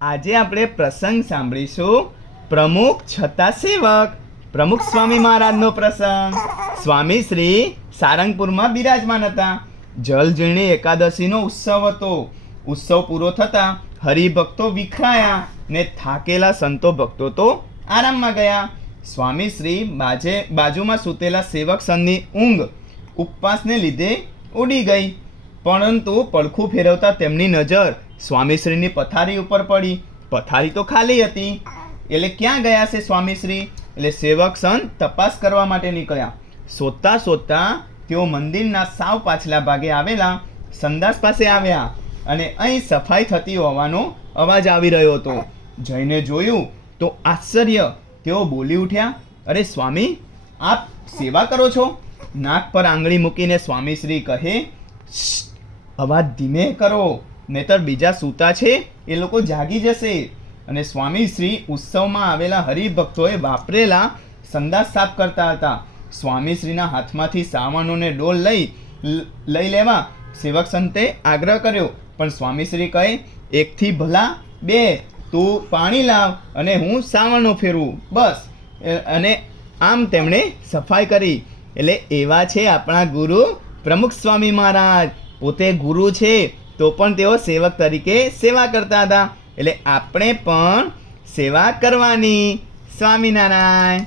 આજે આપણે પ્રસંગ સાંભળીશું પ્રમુખ છતાં સેવક. પ્રમુખ સ્વામી મહારાજનો પ્રસંગ. સ્વામી શ્રી સારંગપુરમાં બિરાજમાન હતા. જલઝીણી એકાદશીનો ઉત્સવ હતો. ઉત્સવ પૂરો થતાં હરિભક્તો વિખરાયા ને થાકેલા સંતો ભક્તો તો આરામમાં ગયા. સ્વામી શ્રી બાજુમાં સૂતેલા સેવક સંતની ઊંઘ ઉપવાસને લીધે ઉડી ગઈ, પરંતુ પડખું ફેરવતા તેમની નજર સ્વામીશ્રીની પથારી ઉપર પડી. પથારી તો ખાલી હતી. એટલે ક્યાં ગયા છે સ્વામીશ્રી? એટલે સેવક સંત તપાસ કરવા માટે નીકળ્યા. શોધતા શોધતા તેઓ મંદિરના સાવ પાછલા ભાગે આવેલા સંદાસ પાસે આવ્યા અને અહીં સફાઈ થતી હોવાનો અવાજ આવી રહ્યો હતો. જઈને જોયું તો આશ્ચર્ય! તેઓ બોલી ઉઠ્યા, અરે સ્વામી, આપ સેવા કરો છો? નાક પર આંગળી મૂકીને સ્વામીશ્રી કહે, અવાજ ધીમે કરો, નહીતર બીજા સૂતા છે એ લોકો જાગી જશે. અને સ્વામીશ્રી ઉત્સવમાં આવેલા હરિભક્તોએ વાપરેલા સંદાસ સાફ કરતા હતા. સ્વામીશ્રીના હાથમાંથી સાવરણોને ડોલ લઈ લેવા સેવક સંતે આગ્રહ કર્યો, પણ સ્વામીશ્રી કહે, એકથી ભલા બે, તું પાણી લાવ અને હું સાવરણો ફેરવું, બસ. અને આમ તેમણે સફાઈ કરી. એટલે એવા છે આપણા ગુરુ પ્રમુખ સ્વામી મહારાજ. પોતે ગુરુ છે તો પણ તેઓ સેવક તરીકે સેવા કરતા હતા. એટલે આપણે પણ સેવા કરવાની. સ્વામિનારાયણ.